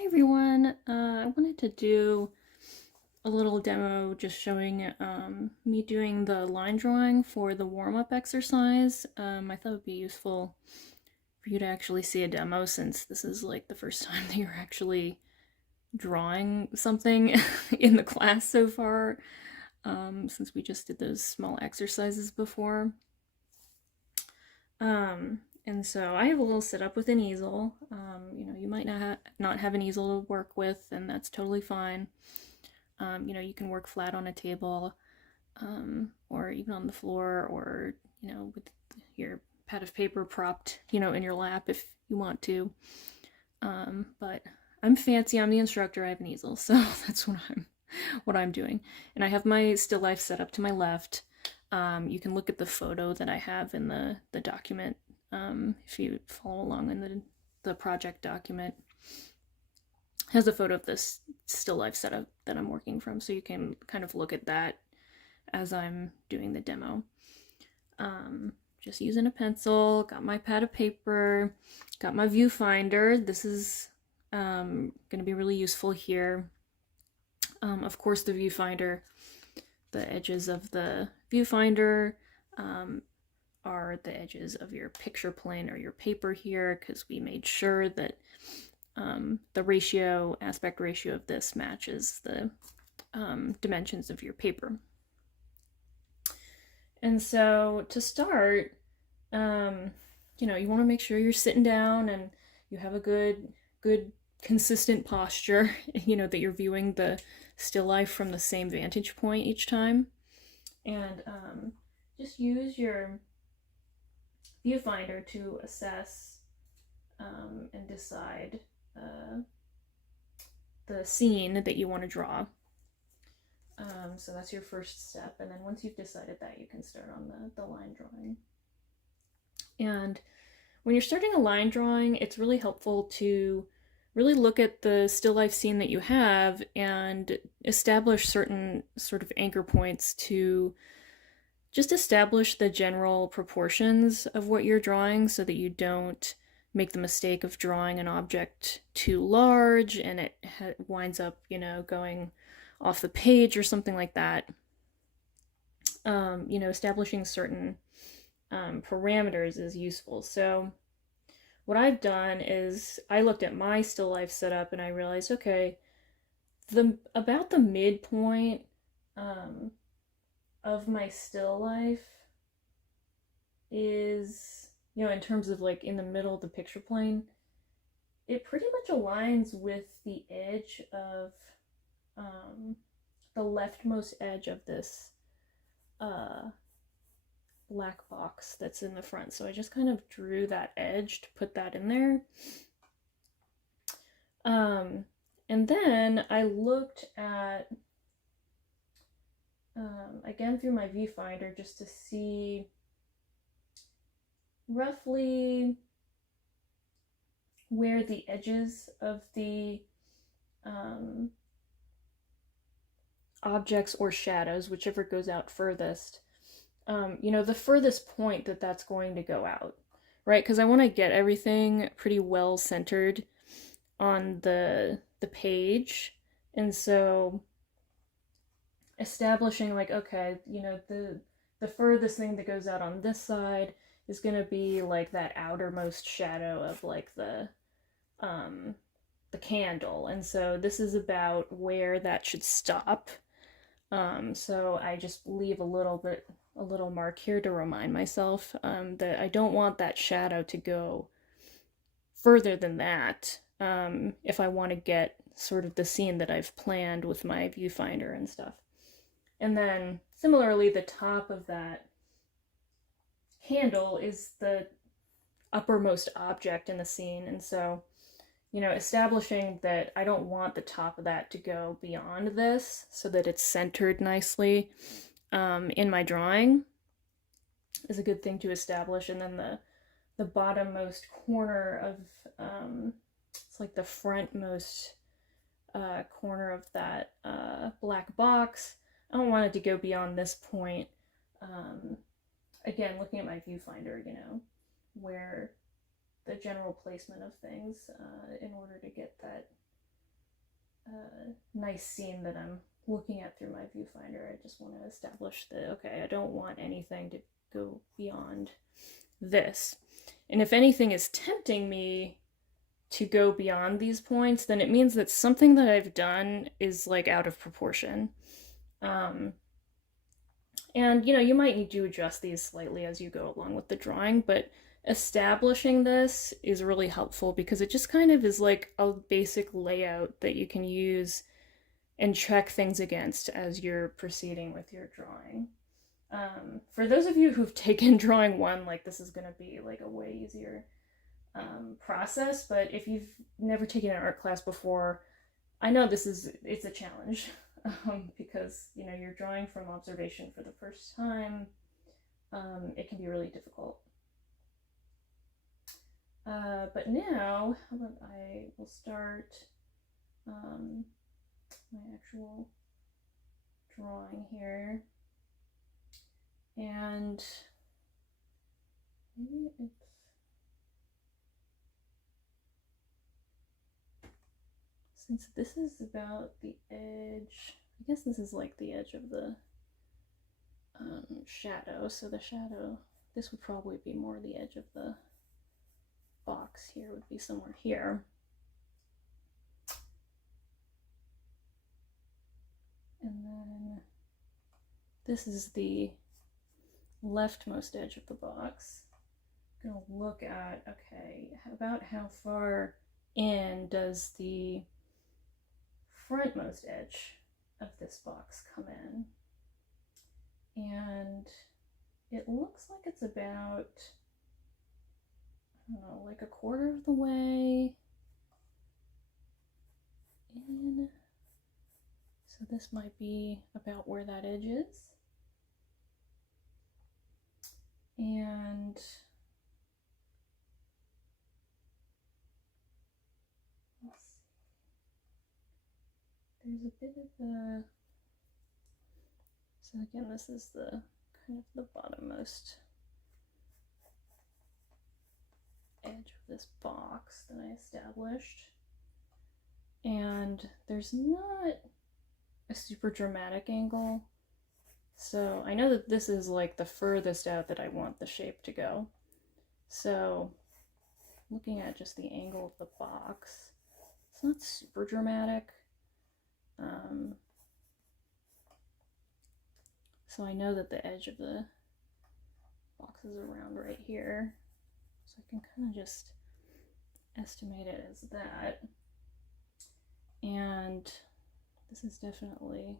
Hi everyone, I wanted to do a little demo just showing me doing the line drawing for the warm-up exercise. I thought it would be useful for you to actually see a demo since this is like the first time that you're actually drawing something in the class so far, since we just did those small exercises before. And so I have a little setup with an easel. You might not have an easel to work with, and that's totally fine. You can work flat on a table, or even on the floor, or, with your pad of paper propped, in your lap if you want to. But I'm fancy, I'm the instructor, I have an easel, so that's what I'm doing. And I have my still life set up to my left. You can look at the photo that I have in the document, if you follow along in the project document. It has a photo of this still life setup that I'm working from, so you can kind of look at that as I'm doing the demo. Just using a pencil, got my pad of paper, got my viewfinder. This is going to be really useful here. Of course, the viewfinder, the edges of the viewfinder are the edges of your picture plane or your paper here, because we made sure that the aspect ratio of this matches the dimensions of your paper. And so to start, you want to make sure you're sitting down and you have a good consistent posture, that you're viewing the still life from the same vantage point each time. And just use your viewfinder to assess and decide the scene that you want to draw. So that's your first step, and then once you've decided that, you can start on the line drawing. And when you're starting a line drawing, it's really helpful to really look at the still life scene that you have and establish certain sort of anchor points to just establish the general proportions of what you're drawing, so that you don't make the mistake of drawing an object too large and it winds up, going off the page or something like that. Establishing certain parameters is useful. So what I've done is I looked at my still life setup and I realized, okay, about the midpoint of my still life is, in terms of like in the middle of the picture plane, it pretty much aligns with the edge of the leftmost edge of this black box that's in the front. So I just kind of drew that edge to put that in there. And then I looked at, again through my viewfinder, just to see roughly where the edges of the objects or shadows, whichever goes out furthest, the furthest point that's going to go out, right? Because I want to get everything pretty well centered on the page. And so establishing like, okay, the furthest thing that goes out on this side is going to be like that outermost shadow of like the candle. And so this is about where that should stop. So I just leave a little mark here to remind myself that I don't want that shadow to go further than that, if I want to get sort of the scene that I've planned with my viewfinder and stuff. And then similarly, the top of that handle is the uppermost object in the scene. And so, establishing that I don't want the top of that to go beyond this, so that it's centered nicely in my drawing, is a good thing to establish. And then the bottommost corner of, it's like the frontmost corner of that black box, I don't want it to go beyond this point. Again, looking at my viewfinder, where the general placement of things, in order to get that nice scene that I'm looking at through my viewfinder. I just want to establish that, okay, I don't want anything to go beyond this. And if anything is tempting me to go beyond these points, then it means that something that I've done is like out of proportion. Um, and you might need to adjust these slightly as you go along with the drawing, but establishing this is really helpful because it just kind of is like a basic layout that you can use and check things against as you're proceeding with your drawing. For those of you who've taken drawing one, like this is going to be like a way easier process, but if you've never taken an art class before, I know it's a challenge because you're drawing from observation for the first time. It can be really difficult. But now, how about I will start my actual drawing here, and maybe it's since this is about the edge, I guess this is like the edge of the shadow, so the shadow, this would probably be more the edge of the box here, would be somewhere here. And then this is the leftmost edge of the box. I'm going to look at, okay, about how far in does the frontmost edge of this box come in? And it looks like it's about, I don't know, like a quarter of the way in. So this might be about where that edge is. And let's see. There's a bit of a, so again, this is the kind of the bottommost edge of this box that I established. And there's not a super dramatic angle. So I know that this is like the furthest out that I want the shape to go. So looking at just the angle of the box, it's not super dramatic. So I know that the edge of the box is around right here. So I can kind of just estimate it as that. And this is definitely,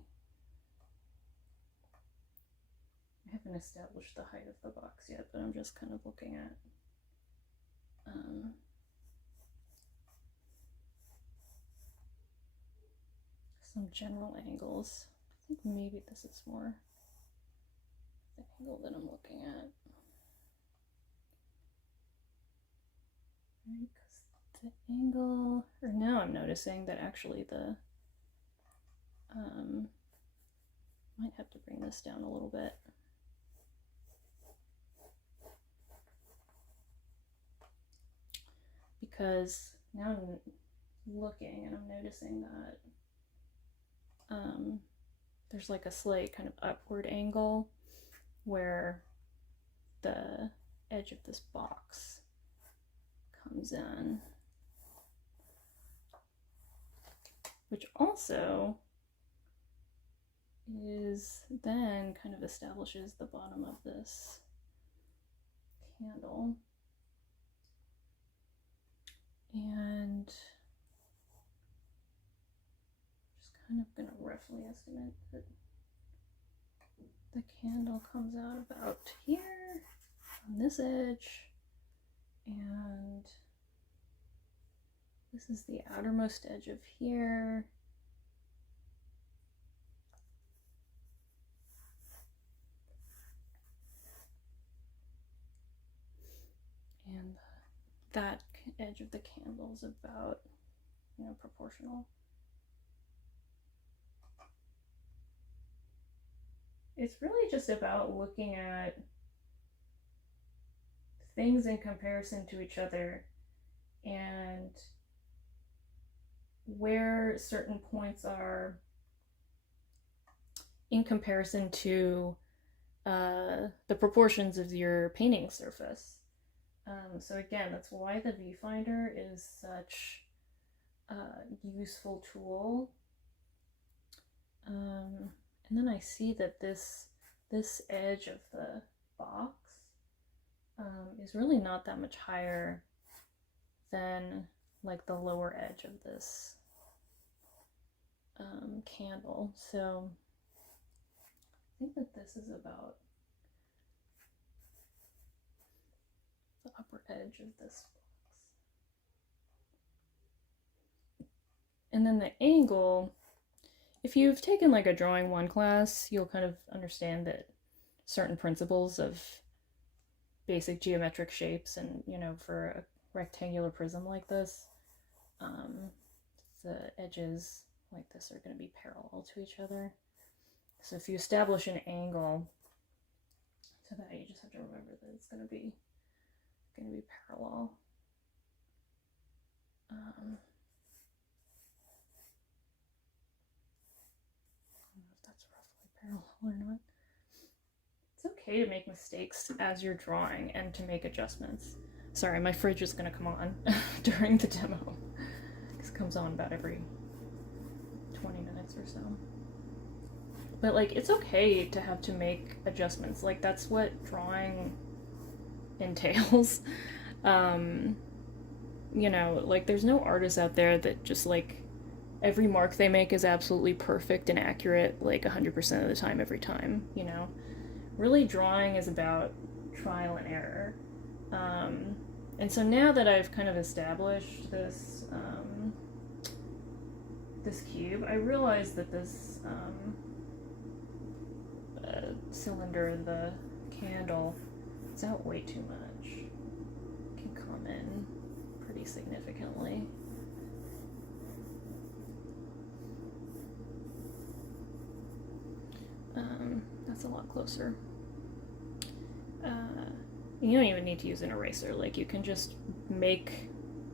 I haven't established the height of the box yet, but I'm just kind of looking at some general angles. I think maybe this is more the angle that I'm looking at. Right, because the angle, or now I'm noticing that actually the, might have to bring this down a little bit. Because now I'm looking and I'm noticing that there's like a slight kind of upward angle where the edge of this box comes in, which also is then kind of establishes the bottom of this candle. And just kind of gonna roughly estimate that the candle comes out about here on this edge, and this is the outermost edge of here. And that edge of the candle is about, proportional. It's really just about looking at things in comparison to each other and where certain points are in comparison to the proportions of your painting surface. So again, that's why the Viewfinder is such a useful tool. And then I see that this edge of the box is really not that much higher than like the lower edge of this candle. So I think that this is about the upper edge of this box. And then the angle, if you've taken like a drawing 1 class, you'll kind of understand that certain principles of basic geometric shapes, and you know, for a rectangular prism like this, the edges like this are going to be parallel to each other. So if you establish an angle to that, you just have to remember that it's going to be parallel. I don't know if that's roughly parallel or not. It's okay to make mistakes as you're drawing and to make adjustments. Sorry, my fridge is going to come on during the demo. This comes on about every 20 minutes or so. But like, it's okay to have to make adjustments. Like, that's what drawing entails. You know, like, there's no artists out there that just like every mark they make is absolutely perfect and accurate like 100% of the time every time, you know. Really, drawing is about trial and error. And so now that I've kind of established this this cube, I realized that this cylinder, the candle, is out way too much. It can come in pretty significantly. That's a lot closer. You don't even need to use an eraser. Like, you can just make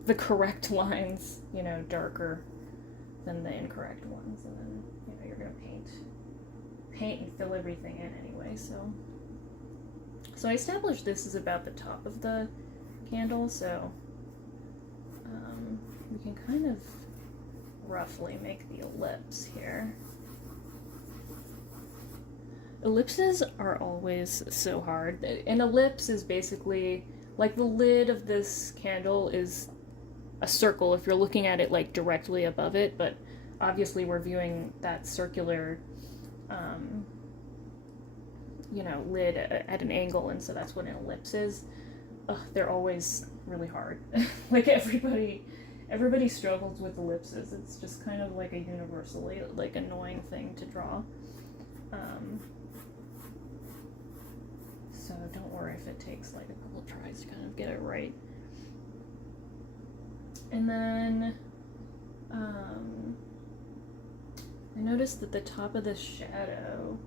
the correct lines, you know, darker than the incorrect ones, and then, you know, you're gonna paint and fill everything in anyway. So I established this is about the top of the candle, so we can kind of roughly make the ellipse here. Ellipses are always so hard. An ellipse is basically like the lid of this candle is a circle if you're looking at it like directly above it, but obviously we're viewing that circular you know, lid at an angle, and so that's what an ellipse is. Ugh, they're always really hard. Like, everybody struggles with ellipses. It's just kind of like a universally like annoying thing to draw. So don't worry if it takes like a couple tries to kind of get it right. And then I noticed that the top of the shadow,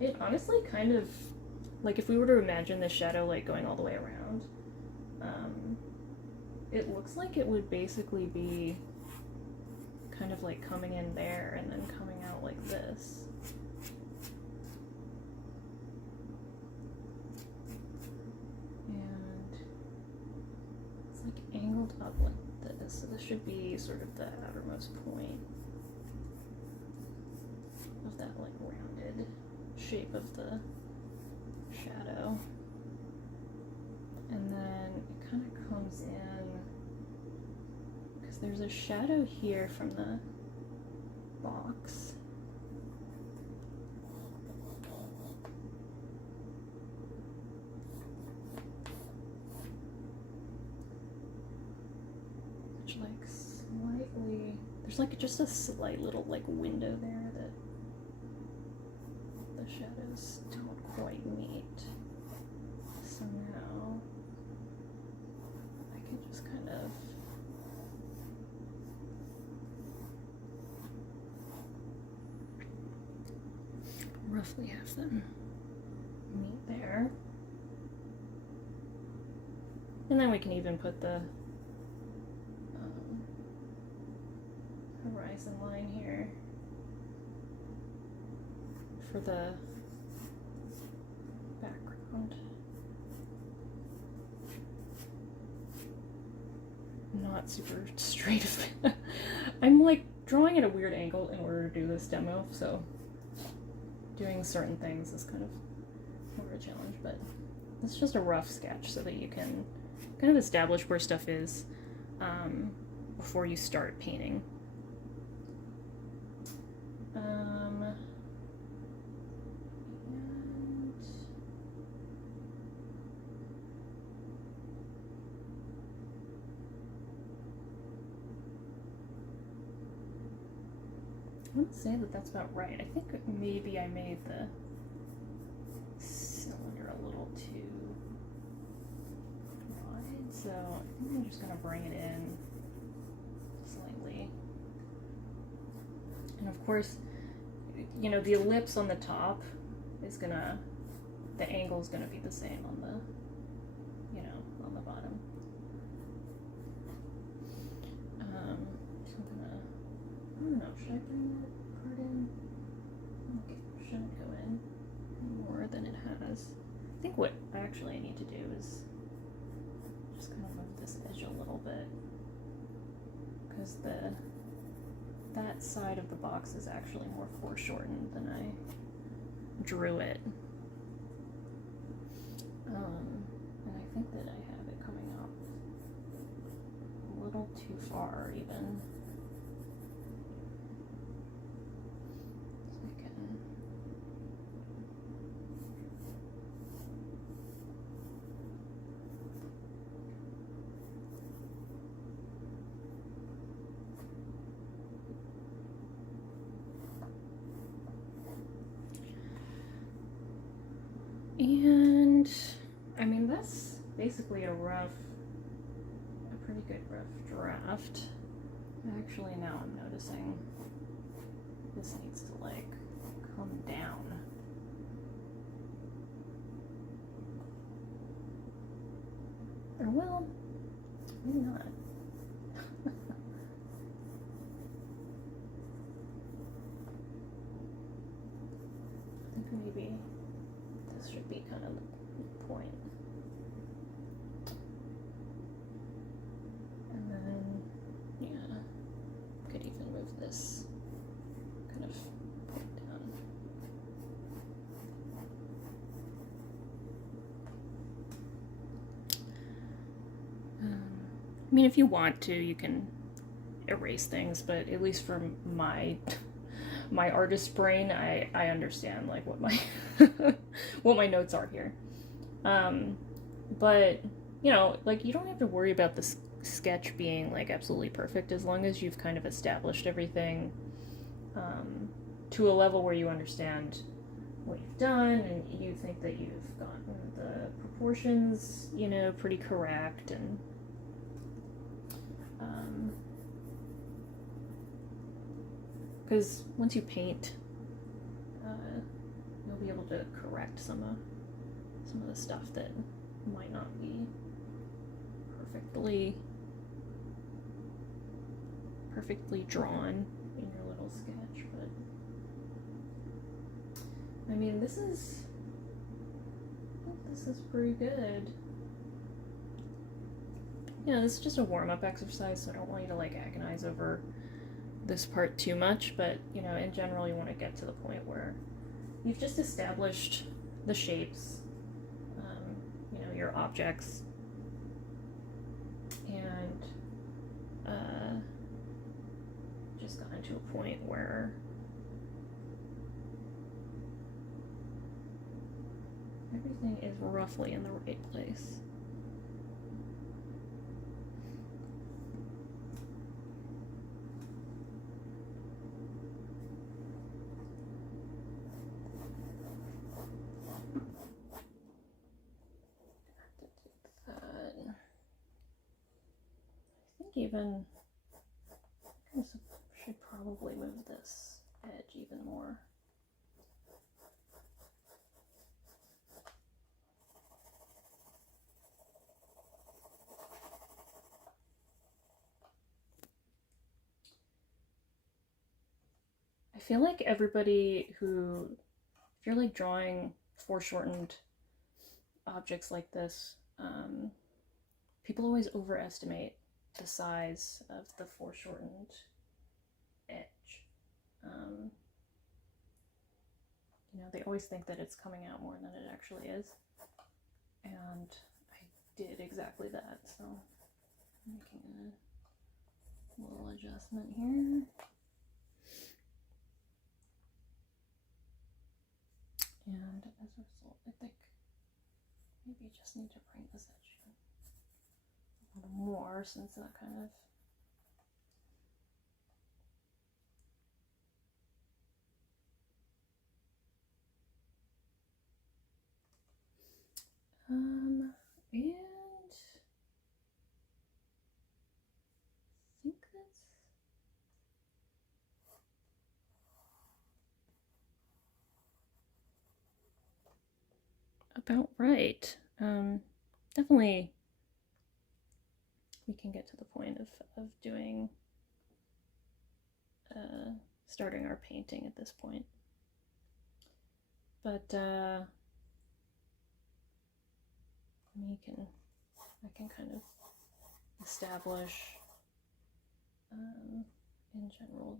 it honestly kind of, like, if we were to imagine the shadow like going all the way around, it looks like it would basically be kind of like coming in there and then coming out like this. Angled up like this, so this should be sort of the outermost point of that like rounded shape of the shadow, and then it kind of comes in because there's a shadow here from the box. Like slightly, there's like just a slight little like window there that the shadows don't quite meet. So now I can just kind of roughly have them meet there. And then we can even put the horizon line here for the background. Not super straight. I'm like drawing at a weird angle in order to do this demo, so doing certain things is kind of more of a challenge, but it's just a rough sketch so that you can kind of establish where stuff is before you start painting. And I want to say that that's about right. I think maybe I made the cylinder a little too wide, so I think I'm just going to bring it in slightly. And of course, you know, the ellipse on the top is gonna, the angle is gonna be the same on the, you know, on the bottom. So I'm gonna, I don't know, should I bring that part in? Okay, shouldn't go in more than it has. I think what actually I need to do is just kind of move this edge a little bit, because that side of the box is actually more foreshortened than I drew it. And I think that I have it coming up a little too far even. So I can and I mean, that's basically a pretty good rough draft. Actually, now I'm noticing this needs to like come down. Or well, maybe not. I think maybe this should be kind of the point. And then, yeah, could even move this kind of point down. I mean, if you want to, you can erase things, but at least for my artist brain, I understand like what my what my notes are here. But you know, like, you don't have to worry about the sketch being like absolutely perfect as long as you've kind of established everything to a level where you understand what you've done and you think that you've gotten the proportions, you know, pretty correct. And because once you paint, you'll be able to correct some of the stuff that might not be perfectly drawn in your little sketch. But I mean, this is pretty good. You know, this is just a warm-up exercise, so I don't want you to like agonize over this part too much, but you know, in general, you want to get to the point where you've just established the shapes, you know, your objects, and just gotten to a point where everything is roughly in the right place. Even I should probably move this edge even more. I feel like everybody who, if you're like drawing foreshortened objects like this, people always overestimate the size of the foreshortened edge. Um, they always think that it's coming out more than it actually is. And I did exactly that, so I'm making a little adjustment here. And as a result, I think maybe you just need to bring this edge a little more, since that kind of and I think that's about right. Definitely we can get to the point of doing starting our painting at this point. But I can kind of establish in general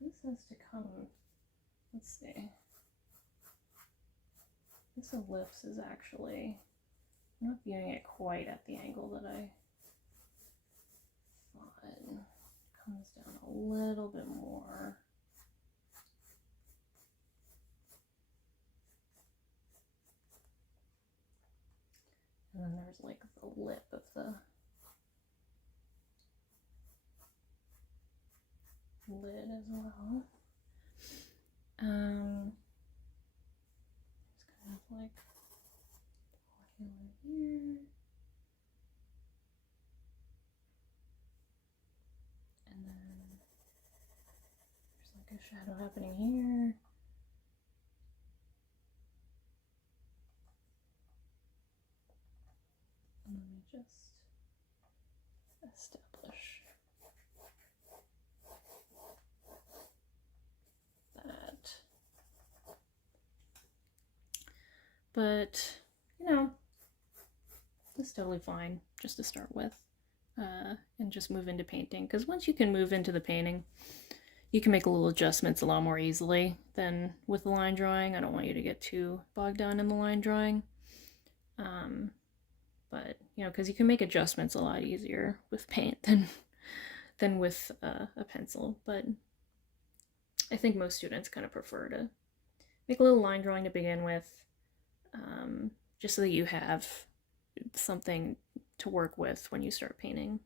this has to come, let's see, this ellipse is actually, I'm not viewing it quite at the angle that I thought. It comes down a little bit more. And then there's like the lip of the lid as well. It's kind of like here. And then there's like a shadow happening here. And let me just establish that. But, it's totally fine just to start with, and just move into painting. Because once you can move into the painting, you can make little adjustments a lot more easily than with the line drawing. I don't want you to get too bogged down in the line drawing. But, because you can make adjustments a lot easier with paint than with a pencil. But I think most students kind of prefer to make a little line drawing to begin with, just so that you have something to work with when you start painting.